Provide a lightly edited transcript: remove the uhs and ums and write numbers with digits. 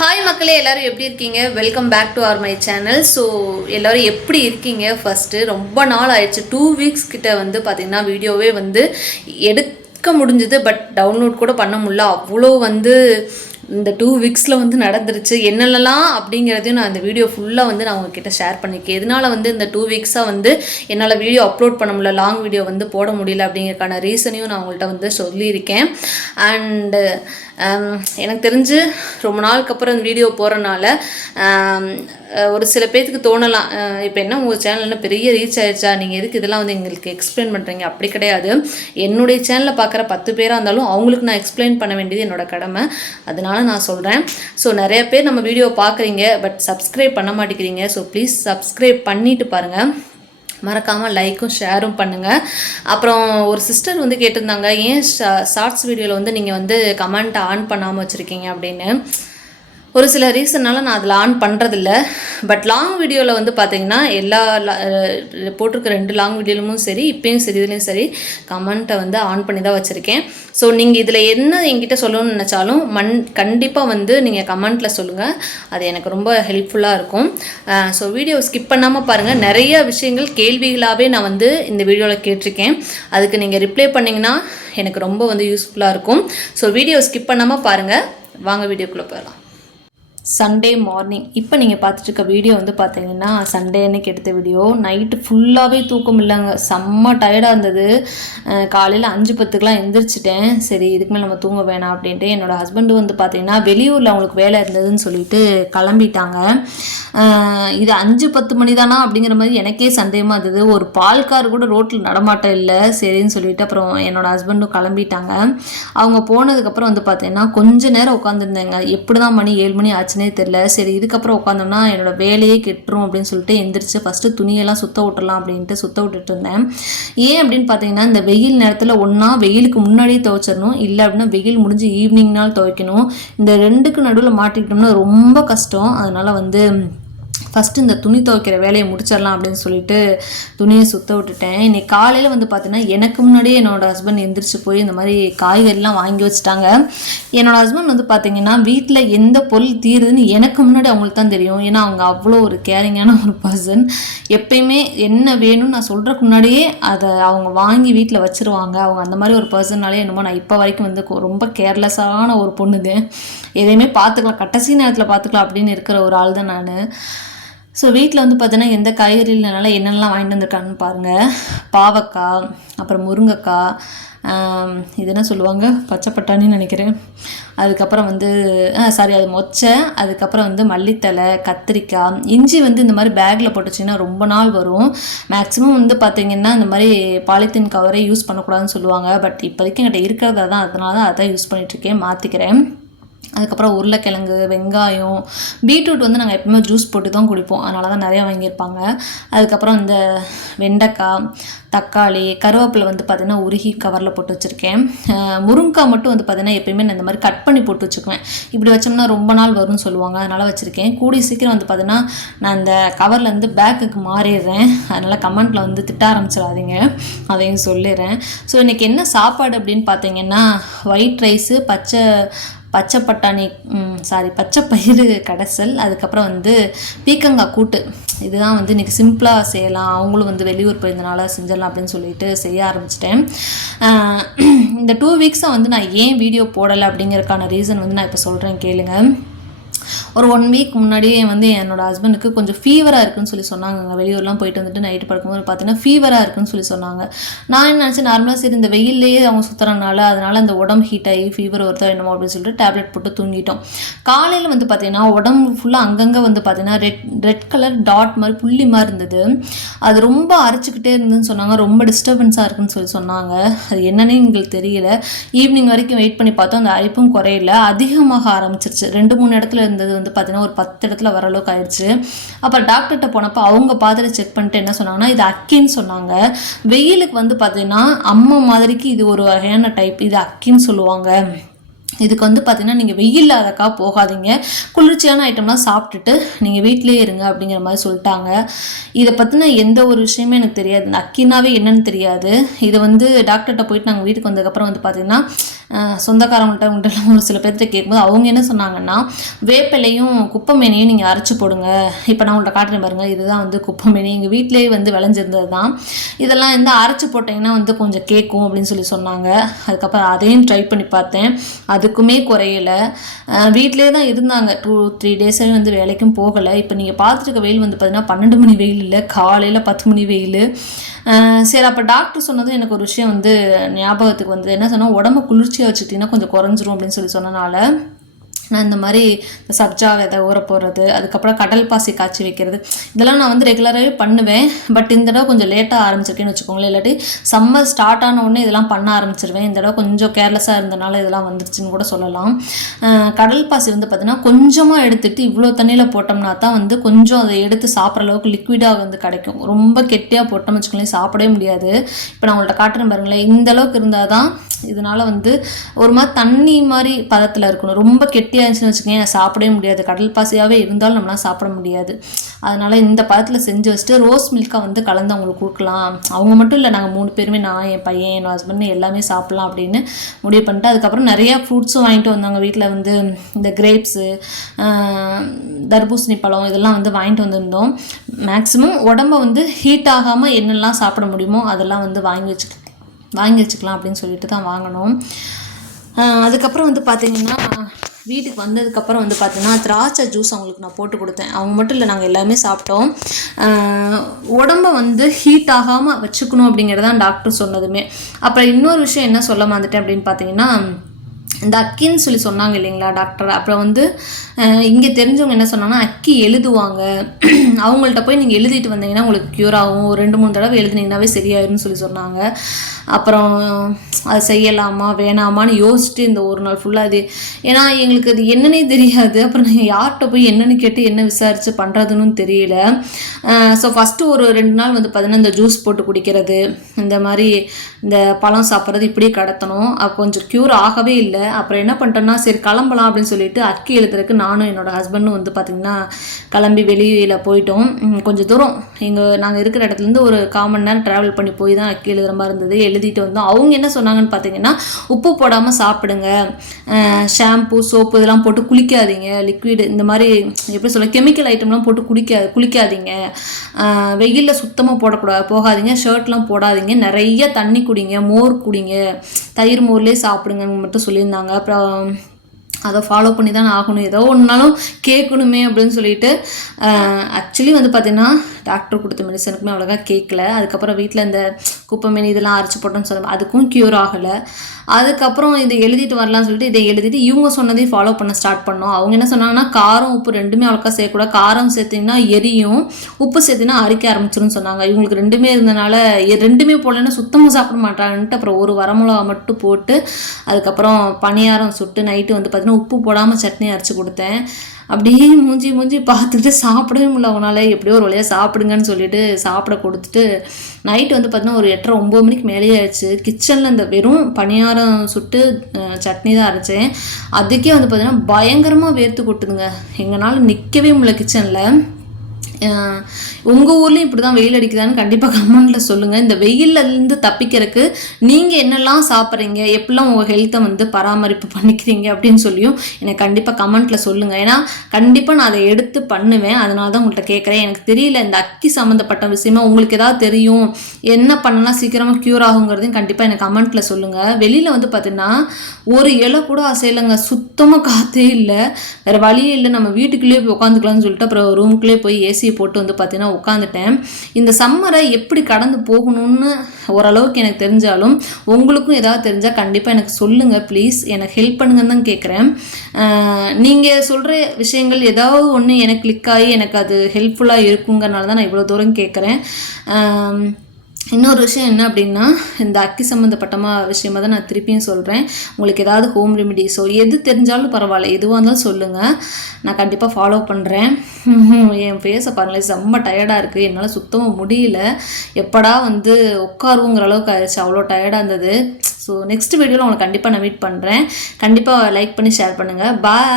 Hi மக்களே, எல்லோரும் எப்படி இருக்கீங்க? Welcome back to our my channel. So எல்லோரும் எப்படி இருக்கீங்க? ஃபஸ்ட்டு ரொம்ப நாள் ஆயிடுச்சு, 2 வீக்ஸ் கிட்ட வந்து பார்த்திங்கன்னா வீடியோவே வந்து எடுக்க முடிஞ்சுது. பட் டவுன்லோட் கூட பண்ண முடியல. அவ்வளோ வந்து இந்த 2 வீக்ஸில் வந்து நடந்துருச்சு. என்னென்னலாம் அப்படிங்கிறதையும் நான் இந்த வீடியோ ஃபுல்லாக வந்து நான் உங்ககிட்ட ஷேர் பண்ணியிருக்கேன். எதனால் வந்து இந்த 2 வீக்ஸாக வந்து என்னால் வீடியோ அப்லோட் பண்ண முடியல, லாங் வீடியோ வந்து போட முடியல அப்படிங்கிறதுக்கான ரீசனையும் நான் உங்கள்கிட்ட வந்து சொல்லியிருக்கேன். அண்டு எனக்கு தெரிஞ்சு ரொம்ப நாளுக்கு அப்புறம் இந்த வீடியோ போகிறனால ஒரு சில பேர்த்துக்கு தோணலாம், இப்போ என்ன உங்கள் சேனலில் பெரிய ரீச் ஆயிடுச்சா, நீங்கள் எதுக்கு இதெல்லாம் வந்து எங்களுக்கு எக்ஸ்பிளைன் பண்ணுறீங்க? அப்படி கிடையாது. என்னுடைய சேனலில் பார்க்குற 10 பேராக இருந்தாலும் அவங்களுக்கு நான் எக்ஸ்பிளைன் பண்ண வேண்டியது என்னோடய கடமை. அதனால நான் சொல்கிறேன். ஸோ நிறைய பேர் நம்ம வீடியோ பார்க்குறீங்க, பட் சப்ஸ்கிரைப் பண்ண மாட்டேங்கிறீங்க. ஸோ ப்ளீஸ் சப்ஸ்கிரைப் பண்ணிவிட்டு பாருங்கள். மறக்காமல் லைக்கும் ஷேரும் பண்ணுங்கள். அப்புறம் ஒரு சிஸ்டர் வந்து கேட்டிருந்தாங்க, ஏன் ஷார்ட்ஸ் வீடியோவில் வந்து நீங்கள் வந்து கமெண்ட் ஆன் பண்ணாமல் வச்சுருக்கீங்க அப்படின்னு. ஒரு சில ரீசன்னால் நான் அதில் ஆன் பண்ணுறதில்ல. பட் லாங் வீடியோவில் வந்து பார்த்திங்கன்னா எல்லா போட்டிருக்க 2 லாங் வீடியோலும் சரி, இப்போயும் சரி, இதுலேயும் சரி, கமெண்ட்டை வந்து ஆன் பண்ணி தான் வச்சுருக்கேன். ஸோ நீங்கள் இதில் என்ன என்கிட்ட சொல்லணும்னு நினச்சாலும் கண்டிப்பாக வந்து நீங்கள் கமெண்ட்டில் சொல்லுங்கள். அது எனக்கு ரொம்ப ஹெல்ப்ஃபுல்லாக இருக்கும். ஸோ வீடியோ ஸ்கிப் பண்ணாமல் பாருங்கள். நிறைய விஷயங்கள் கேள்விகளாகவே நான் வந்து இந்த வீடியோவில் கேட்டிருக்கேன். அதுக்கு நீங்கள் ரிப்ளை பண்ணிங்கன்னா எனக்கு ரொம்ப வந்து யூஸ்ஃபுல்லாக இருக்கும். ஸோ வீடியோ ஸ்கிப் பண்ணாமல் பாருங்கள். வாங்க வீடியோக்குள்ளே போகலாம். சண்டே மார்னிங் இப்போ நீங்கள் பார்த்துட்டு வீடியோ வந்து பார்த்தீங்கன்னா சண்டே அன்னைக்கு எடுத்த வீடியோ. நைட்டு ஃபுல்லாகவே தூக்கம் இல்லைங்க, செம்ம டயர்டாக இருந்தது. காலையில் 5:10க்கெலாம் எந்திரிச்சிட்டேன். சரி, இதுக்கு மேலே நம்ம தூங்க வேணாம் அப்படின்ட்டு என்னோடய ஹஸ்பண்டு வந்து பார்த்திங்கன்னா வெளியூரில் அவங்களுக்கு வேலை இருந்ததுன்னு சொல்லிட்டு கிளம்பிட்டாங்க. இது 5-10 மணி தானா அப்படிங்கிற மாதிரி எனக்கே சந்தேகமாக இருந்தது. ஒரு பால்கார் கூட ரோட்டில் நடமாட்டம் இல்லை. சரின்னு சொல்லிட்டு அப்புறம் என்னோடய ஹஸ்பண்டும் கிளம்பிட்டாங்க. அவங்க போனதுக்கப்புறம் வந்து பார்த்தீங்கன்னா கொஞ்சம் நேரம் உட்காந்துருந்தேங்க. எப்படி தான் மணி 7 மணி ஆச்சுன்னே தெரில. சரி, இதுக்கப்புறம் உட்காந்தோம்னா என்னோடய வேலையே கெட்டுரும் அப்படின்னு சொல்லிட்டு எந்திரிச்சு ஃபஸ்ட்டு துணியெல்லாம் சுத்த விட்டுடலாம் அப்படின்ட்டு சுத்த விட்டுட்டு இருந்தேன். ஏன் அப்படின்னு பார்த்தீங்கன்னா இந்த வெயில் நேரத்தில் ஒன்றா வெயிலுக்கு முன்னாடியே துவைச்சிடணும், இல்லை அப்படின்னா வெயில் முடிஞ்சு ஈவினிங்னால் துவைக்கணும். இந்த 2க்கு நடுவில் மாட்டிக்கிட்டோம்னா ரொம்ப கஷ்டம். அதனால் வந்து ஃபஸ்ட்டு இந்த துணி துவைக்கிற வேலையை முடிச்சிடலாம் அப்படின்னு சொல்லிட்டு துணியை சுற்ற விட்டுட்டேன். இன்றைக்கி காலையில் வந்து பார்த்தீங்கன்னா எனக்கு முன்னாடியே என்னோடய ஹஸ்பண்ட் எந்திரிச்சு போய் இந்த மாதிரி காய்கறிலாம் வாங்கி வச்சுட்டாங்க. என்னோடய ஹஸ்பண்ட் வந்து பார்த்திங்கன்னா வீட்டில் எந்த பொருள் தீருதுன்னு எனக்கு முன்னாடி அவங்களுக்கு தான் தெரியும். ஏன்னா அவங்க அவ்வளோ ஒரு கேரிங்கான ஒரு பர்சன். எப்பயுமே என்ன வேணும்னு நான் சொல்கிறதுக்கு முன்னாடியே அதை அவங்க வாங்கி வீட்டில் வச்சுருவாங்க. அவங்க அந்த மாதிரி ஒரு பர்சன்னாலே என்னமோ நான் இப்போ வரைக்கும் வந்து ரொம்ப கேர்லெஸ்ஸான ஒரு பொண்ணுது. எதையுமே பார்த்துக்கலாம், கடைசி நேரத்தில் பார்த்துக்கலாம் அப்படின்னு இருக்கிற ஒரு ஆள் தான் நான். ஸோ வீட்டில் வந்து பார்த்தீங்கன்னா எந்த காய்கறினால என்னென்னலாம் வாங்கிட்டு வந்திருக்காங்கன்னு பாருங்கள். பாவக்காய், அப்புறம் முருங்கைக்காய், இது என்ன சொல்லுவாங்க, பச்சை பட்டாணின்னு நினைக்கிறேன். அதுக்கப்புறம் வந்து அது மொச்சை. அதுக்கப்புறம் வந்து மல்லித்தலை, கத்திரிக்காய், இஞ்சி வந்து இந்த மாதிரி பேக்கில் போட்டுச்சிங்கன்னா ரொம்ப நாள் வரும். மேக்ஸிமம் வந்து பார்த்திங்கன்னா இந்த மாதிரி பாலித்தீன் கவரே யூஸ் பண்ணக்கூடாதுன்னு சொல்லுவாங்க. பட் இப்போதைக்கு என்கிட்ட இருக்கிறதா தான், அதனால தான் அதான் யூஸ் பண்ணிகிட்ருக்கேன், மாற்றிக்கிறேன். அதுக்கப்புறம் உருளைக்கிழங்கு, வெங்காயம், பீட்ரூட் வந்து நாங்கள் எப்பவுமே ஜூஸ் போட்டு தான் குடிப்போம், அதனால தான் நிறையா வாங்கியிருப்பாங்க. அதுக்கப்புறம் இந்த வெண்டைக்காய், தக்காளி, கருவேப்பிலை வந்து பார்த்திங்கன்னா உருகி கவரில் போட்டு வச்சுருக்கேன். முருங்கைக்காய் மட்டும் வந்து பார்த்திங்கன்னா எப்பயுமே நான் இந்த மாதிரி கட் பண்ணி போட்டு வச்சுக்குவேன். இப்படி வச்சோம்னா ரொம்ப நாள் வரும்னு சொல்லுவாங்க, அதனால் வச்சுருக்கேன். கூடிய சீக்கிரம் வந்து பார்த்திங்கன்னா நான் இந்த கவர்லேருந்து பேக்குக்கு மாறிடுறேன். அதனால் கமெண்ட்டில் வந்து திட்ட ஆரம்பிச்சிடாதீங்க, அதையும் சொல்லிடுறேன். ஸோ இன்றைக்கி என்ன சாப்பாடு அப்படின்னு பார்த்தீங்கன்னா ஒயிட் ரைஸு, பச்சை பயிறு கடைசல், அதுக்கப்புறம் வந்து பீக்கங்காய் கூட்டு. இதுதான் வந்து இன்றைக்கி சிம்பிளாக செய்யலாம், அவங்களும் வந்து வெளியூர் போயிருந்தனால செஞ்சிடலாம் அப்படின்னு சொல்லிட்டு செய்ய ஆரம்பிச்சிட்டேன். இந்த 2 வீக்ஸாக வந்து நான் ஏன் வீடியோ போடலை அப்படிங்கிறதுக்கான ரீசன் வந்து நான் இப்போ சொல்கிறேன், கேளுங்க. ஒரு 1 வீக் முன்னாடியே வந்து என்னோடய ஹஸ்பண்டுக்கு கொஞ்சம் ஃபீவராக இருக்குதுன்னு சொல்லி சொன்னாங்க. வெளியூர்லாம் போயிட்டு வந்துட்டு நைட்டு படுக்கும்போது பார்த்தீங்கன்னா ஃபீவராக இருக்குதுன்னு சொல்லி சொன்னாங்க. நான் என்ன நினச்சேன், நார்மலாக சரி இந்த வெயிலேயே அவங்க சுற்றுறனால அதனால் அந்த உடம்பு ஹீட் ஆகி ஃபீவர் வருதோ என்னமோ அப்படின்னு சொல்லிட்டு டேப்லெட் போட்டு தூங்கிட்டோம். காலையில் வந்து பார்த்திங்கன்னா உடம்பு ஃபுல்லாக அங்கங்கே வந்து பார்த்திங்கன்னா ரெட் கலர் டாட் மாதிரி புள்ளி மாதிரி இருந்தது. அது ரொம்ப அரைச்சிக்கிட்டே இருந்ததுன்னு சொன்னாங்க. ரொம்ப டிஸ்டர்பன்ஸாக இருக்குதுன்னு சொல்லி சொன்னாங்க. அது என்னன்னே எங்களுக்கு தெரியல. ஈவினிங் வரைக்கும் வெயிட் பண்ணி பார்த்தோம், அந்த அரிப்பும் குறையில, அதிகமாக ஆரம்பிச்சிருச்சு. 2-3 இடத்துல இருந்தது வந்து பார்த்தீங்கன்னா ஒரு 10 இடத்துல வர அளவுக்கு ஆயிடுச்சு. அப்புறம் டாக்டர்கிட்ட போனப்போ அவங்க பார்த்துட்டு செக் பண்ணிட்டு என்ன சொன்னாங்கன்னா இது அக்கின்னு சொன்னாங்க. வெயிலுக்கு வந்து பார்த்தீங்கன்னா அம்மா மாதிரிக்கு இது ஒரு வகையான டைப், இது அக்கின்னு சொல்லுவாங்க. இதுக்கு வந்து பார்த்திங்கன்னா நீங்கள் வெயில் அதக்கா போகாதீங்க, குளிர்ச்சியான ஐட்டம்லாம் சாப்பிட்டுட்டு நீங்கள் வீட்டிலேயே இருங்க அப்படிங்கிற மாதிரி சொல்லிட்டாங்க. இதை பற்றின எந்த ஒரு விஷயமே எனக்கு தெரியாது, இந்த அக்கினாவே என்னன்னு தெரியாது. இதை வந்து டாக்டர்கிட்ட போயிட்டு நாங்கள் வீட்டுக்கு வந்ததுக்கப்புறம் வந்து பார்த்திங்கன்னா சொந்தக்காரங்கள்ட்ட ஒரு சில பேர்கிட்ட கேட்கும்போது அவங்க என்ன சொன்னாங்கன்னா, வேப்பிலையும் குப்பைமேனியும் நீங்கள் அரைச்சி போடுங்க. இப்போ நான் உங்கள்கிட்ட காட்டுறேன் பாருங்கள், இதுதான் வந்து குப்பைமேனி, எங்கள் வீட்டிலேயே வந்து விளைஞ்சிருந்தது தான். இதெல்லாம் வந்து அரைச்சி போட்டிங்கன்னா வந்து கொஞ்சம் கேட்கும் அப்படின்னு சொல்லி சொன்னாங்க. அதுக்கப்புறம் அதையும் ட்ரை பண்ணி பார்த்தேன், அதுக்குமே குறையலை. வீட்டிலே தான் இருந்தாங்க 2-3 டேஸாக வந்து வேலைக்கும் போகலை. இப்போ நீங்கள் பார்த்துருக்க வெயில் வந்து பார்த்தீங்கன்னா 12 மணி வெயில் இல்லை, காலையில் 10 மணி வெயில். சரி, அப்போ டாக்டர் சொன்னதும் எனக்கு ஒரு விஷயம் வந்து ஞாபகத்துக்கு வந்து என்ன சொன்னால், உடம்பு குளிர்ச்சியாக வச்சுக்கிட்டிங்கன்னா கொஞ்சம் குறைஞ்சிரும் அப்படின்னு சொல்லி சொன்னனால நான் இந்த மாதிரி சப்ஜா விதை ஊற போடுறது, அதுக்கப்புறம் கடல் பாசி காய்ச்சி வைக்கிறது, இதெல்லாம் நான் வந்து ரெகுலராகவே பண்ணுவேன். பட் இந்த தடவை கொஞ்சம் லேட்டாக ஆரம்பிச்சிருக்கேன்னு வச்சுக்கோங்களேன். இல்லாட்டி சம்மர் ஸ்டார்ட் ஆன உடனே இதெல்லாம் பண்ண ஆரம்பிச்சிருவேன். இந்த தடவை கொஞ்சம் கேர்லெஸ்ஸாக இருந்தனால இதெல்லாம் வந்துருச்சுன்னு கூட சொல்லலாம். கடல் பாசி வந்து பார்த்திங்கன்னா கொஞ்சமாக எடுத்துகிட்டு இவ்வளோ தண்ணியில் போட்டோம்னா தான் வந்து கொஞ்சம் அதை எடுத்து சாப்பிட்ற அளவுக்கு லிக்விடாக வந்து கிடைக்கும். ரொம்ப கெட்டியாக போட்டோம்னு வச்சுக்கோங்களேன், சாப்பிடவே முடியாது. இப்போ நான் உங்கள்கிட்ட காட்டுறேன் பாருங்களேன், இந்த அளவுக்கு இருந்தால் தான் இதனால் வந்து ஒரு மாதிரி தண்ணி மாதிரி பதத்தில் இருக்கணும். ரொம்ப கெட்டியாக இருந்துச்சுன்னு வச்சுக்கோங்க, சாப்பிடவே முடியாது. கடல் பாசியாகவே இருந்தாலும் நம்மளால் சாப்பிட முடியாது. அதனால் இந்த பதத்தில் செஞ்சு வச்சுட்டு ரோஸ் மில்காக வந்து கலந்து அவங்களுக்கு கொடுக்கலாம். அவங்க மட்டும் இல்லை, நாங்கள் 3 பேருமே, நான், என் பையன், என் ஹஸ்பண்ட் எல்லாமே சாப்பிட்லாம் அப்படின்னு முடிவு பண்ணிட்டு, அதுக்கப்புறம் நிறையா ஃப்ரூட்ஸும் வாங்கிட்டு வந்தாங்க. வீட்டில் வந்து இந்த கிரேப்ஸு, தர்பூசணி பழம் இதெல்லாம் வந்து வாங்கிட்டு வந்திருந்தோம். மேக்ஸிமம் உடம்பை வந்து ஹீட் ஆகாமல் என்னெல்லாம் சாப்பிட முடியுமோ அதெல்லாம் வந்து வாங்கி வச்சுக்கலாம் அப்படின்னு சொல்லிட்டு தான் வாங்கினோம். அதுக்கப்புறம் வந்து பார்த்திங்கன்னா வீட்டுக்கு வந்ததுக்கப்புறம் வந்து பார்த்திங்கன்னா திராட்சை ஜூஸ் அவங்களுக்கு நான் போட்டு கொடுத்தேன். அவங்க மட்டும் இல்லை, நாங்கள் எல்லாமே சாப்பிட்டோம். உடம்பை வந்து ஹீட் ஆகாமல் வச்சுக்கணும் அப்படிங்கிறதான் டாக்டர் சொன்னதுமே. அப்புறம் இன்னொரு விஷயம் என்ன சொல்ல மாட்டேன் அப்படின்னு பார்த்தீங்கன்னா, இந்த அக்கின்னு சொல்லி சொன்னாங்க இல்லைங்களா டாக்டர். அப்புறம் வந்து இங்கே தெரிஞ்சவங்க என்ன சொன்னாங்கன்னா, அக்கி எழுதுவாங்க, அவங்கள்ட்ட போய் நீங்கள் எழுதிட்டு வந்தீங்கன்னா உங்களுக்கு க்யூர் ஆகும், ஒரு 2-3 தடவை எழுதுனீங்கன்னாவே சரியாயிரும்னு சொல்லி சொன்னாங்க. அப்புறம் அது செய்யலாமா வேணாமான்னு யோசிச்சுட்டு இந்த ஒரு நாள் ஃபுல்லாக அது, ஏன்னா எங்களுக்கு அது என்னன்னே தெரியாது. அப்புறம் நீங்கள் யார்கிட்ட போய் என்னென்னு கேட்டு என்ன விசாரித்து பண்ணுறதுன்னு தெரியல. ஸோ ஃபஸ்ட்டு ஒரு 2 நாள் வந்து பார்த்தீங்கன்னா இந்த ஜூஸ் போட்டு குடிக்கிறது, இந்த மாதிரி இந்த பழம் சாப்பிட்றது இப்படியே கடத்தணும். அப்போ கொஞ்சம் க்யூர் ஆகவே இல்லை. அப்புறம் என்ன பண்ணிட்டோன்னா, சரி கிளம்பலாம் அப்படின்னு சொல்லிட்டு அக்கி எழுதுறதுக்கு நானும் என்னோடய ஹஸ்பண்டும் வந்து பார்த்திங்கன்னா கிளம்பி வெளியில் போயிட்டோம். கொஞ்சம் தூரம் நாங்கள் இருக்கிற இடத்துலேருந்து ஒரு 1/4 மணி நேரம் ட்ராவல் பண்ணி போய் தான் அக்கி எழுதுகிற மாதிரி இருந்தது. எழுதிட்டு வந்தோம். அவங்க என்ன சொன்னாங்கன்னு பார்த்தீங்கன்னா, உப்பு போடாமல் சாப்பிடுங்க, ஷாம்பு சோப்பு இதெல்லாம் போட்டு குளிக்காதீங்க, லிக்விடு இந்த மாதிரி எப்படி சொல்ல கெமிக்கல் ஐட்டம்லாம் போட்டு குளிக்காதீங்க, வெயிலில் சுத்தமாக போகாதீங்க, ஷர்ட்லாம் போடாதீங்க, நிறைய தண்ணி குடிங்க, மோர் குடிங்க, தயிர் மோர்லேயே சாப்பிடுங்கன்னு மட்டும் சொல்லியிருந்தாங்க. அப்புறம் அதை ஃபாலோ பண்ணி தான் ஆகணும், ஏதோ ஒன்றாலும் கேட்கணுமே அப்படின்னு சொல்லிட்டு ஆக்சுவலி வந்து பார்த்திங்கன்னா டாக்டர் கொடுத்த மெடிசனுக்குமே அவ்வளோக்கா கேட்கல. அதுக்கப்புறம் வீட்டில் இந்த குப்பைமேனி இதெல்லாம் அரைச்சி போட்டோன்னு சொல்லுவாங்க, அதுக்கும் க்யூர் ஆகலை. அதுக்கப்புறம் இதை எழுதிட்டு வரலான்னு சொல்லிட்டு இதை எழுதிட்டு இவங்க சொன்னதையும் ஃபாலோ பண்ண ஸ்டார்ட் பண்ணோம். அவங்க என்ன சொன்னாங்கன்னா, காரம் உப்பு ரெண்டுமே அவ்வளோக்கா சேர்க்கக்கூடாது, காரம் சேர்த்திங்கன்னா எரியும், உப்பு சேர்த்திங்கன்னா அரிக்க ஆரம்பிச்சிருன்னு சொன்னாங்க. இவங்களுக்கு ரெண்டுமே இருந்தனால ரெண்டுமே போடலன்னா சுத்தமாக சாப்பிட மாட்டாங்கன்ட்டு அப்புறம் ஒரு வரமிளகா மட்டும் போட்டு அதுக்கப்புறம் பணியாரம் சுட்டு நைட்டு வந்து பார்த்திங்கன்னா உப்பு போடாமல் சட்னி அரைச்சி கொடுத்தேன். அப்படியே மூஞ்சி பார்த்துட்டு சாப்பிடவே முடியல அவங்களால. எப்படியோ ஒரு வழியாக சாப்பிடுங்கன்னு சொல்லிட்டு சாப்பிட கொடுத்துட்டு நைட்டு வந்து பார்த்தீங்கன்னா ஒரு 8:30-9 மணிக்கு மேலேயே ஆயிடுச்சு. கிச்சனில் இந்த வெறும் பணியாரம் சுட்டு சட்னி தான் அரைச்சேன். அதுக்கே வந்து பார்த்தீங்கன்னா பயங்கரமாக வேர்த்து கொட்டுதுங்க, எங்களால் நிற்கவே முடியல கிச்சனில். உங்கள் ஊர்லேயும் இப்படி தான் வெயில் அடிக்குதான்னு கண்டிப்பாக கமெண்ட்டில் சொல்லுங்கள். இந்த வெயிலேருந்து தப்பிக்கிறதுக்கு நீங்கள் என்னெல்லாம் சாப்பிட்றீங்க, எப்படிலாம் உங்கள் ஹெல்த்தை வந்து பராமரிப்பு பண்ணிக்கிறீங்க அப்படின்னு சொல்லியும் எனக்கு கண்டிப்பாக கமெண்ட்டில் சொல்லுங்கள். ஏன்னா கண்டிப்பாக நான் அதை எடுத்து பண்ணுவேன், அதனால தான் உங்கள்கிட்ட கேட்குறேன். எனக்கு தெரியல இந்த அக்கி சம்மந்தப்பட்ட விஷயமா உங்களுக்கு ஏதாவது தெரியும், என்ன பண்ணலாம் சீக்கிரமாக க்யூர் ஆகுங்கிறதையும் கண்டிப்பாக எனக்கு கமெண்ட்டில் சொல்லுங்கள். வெளியில் வந்து பார்த்திங்கன்னா ஒரு இலை கூட அசையலைங்க, சுத்தமாக காற்றே இல்லை, வேறு வழியே இல்லை, நம்ம வீட்டுக்குள்ளேயே போய் உட்காந்துக்கலாம்னு சொல்லிட்டு அப்புறம் ரூமுக்குள்ளேயே போய் ஏசி போட்டு வந்து பார்த்தீங்கன்னா உட்காந்துட்டேன். இந்த சம்மரை எப்படி கடந்து போகணும்னு ஓரளவுக்கு எனக்கு தெரிஞ்சாலும் உங்களுக்கும் ஏதாவது தெரிஞ்சால் கண்டிப்பாக எனக்கு சொல்லுங்கள் ப்ளீஸ், எனக்கு ஹெல்ப் பண்ணுங்கன்னு தான் கேட்குறேன். நீங்கள் சொல்கிற விஷயங்கள் ஏதாவது ஒன்று எனக்கு கிளிக் ஆகி எனக்கு அது ஹெல்ப்ஃபுல்லாக இருக்குங்கிறனால தான் நான் இவ்வளோ தூரம் கேட்குறேன். இன்னொரு விஷயம் என்ன அப்படின்னா, இந்த அக்கி சம்மந்தப்பட்ட விஷயமாக தான் நான் திருப்பியும் சொல்கிறேன். உங்களுக்கு ஏதாவது ஹோம் ரெமிடிஸோ எது தெரிஞ்சாலும் பரவாயில்ல, எதுவாக இருந்தாலும் சொல்லுங்கள், நான் கண்டிப்பாக ஃபாலோ பண்ணுறேன். என் ஃபேஸை பாருங்களேன், செம்ம டயர்டாக இருக்குது, என்னால் சுத்தமாக முடியல, எப்படா வந்து உட்காருங்கிற அளவுக்கு ஆயிடுச்சு, அவ்வளோ டயர்டாக இருந்தது. ஸோ நெக்ஸ்ட் வீடியோவில் உங்களை கண்டிப்பாக நான் மீட் பண்ணுறேன். கண்டிப்பாக லைக் பண்ணி ஷேர் பண்ணுங்கள். பாய்.